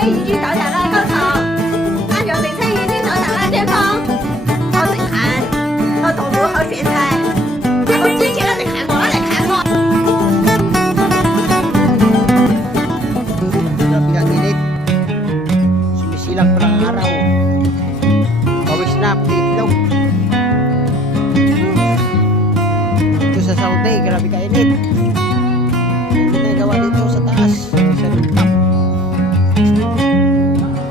车移居到达了高潮，按照对菜已经到达了巅峰。好震撼，好投入，好炫彩。然后接下来来看我，来看我。Grabe ang init. Sumisilang pa ng araw. Pawis na, itlog. Dito sa Saudi, grabe ka init. Hindi na gawa dito sa taas, sa rooftop.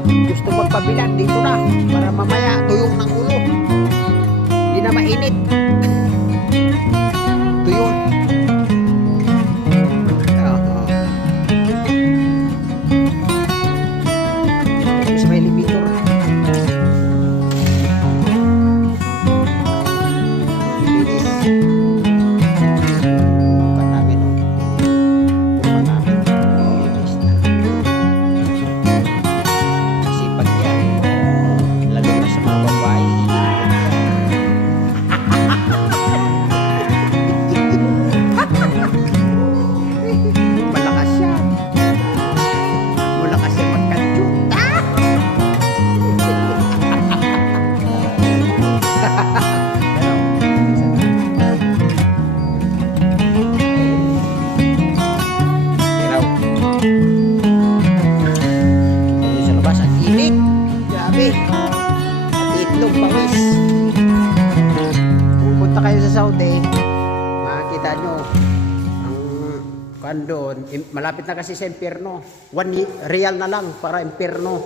Gusto magpabilan dito na para mamaya tuyong ng ulo. Hindi na mainit. Tuyon. May elevator. Linis. Bukan namin, no? Bukan namin. Linis na. Kasi pag yan, lalo na sa mga babae, malakas yan. Malakas yan magka-shoot. Ilaw. Dito sa labas, ang init. Grabe. At itlog, pawis. Pupunta kayo sa Saudi, makikita nyo ang kuwan doon. Malapit na kasi sa impyerno. 1 real na lang para impyerno.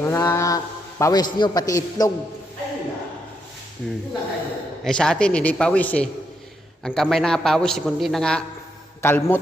Mga pawis nyo, pati itlog. Eh sa atin, hindi pawis eh. Ang kamay na nga pawis, kundi na nga kalmot.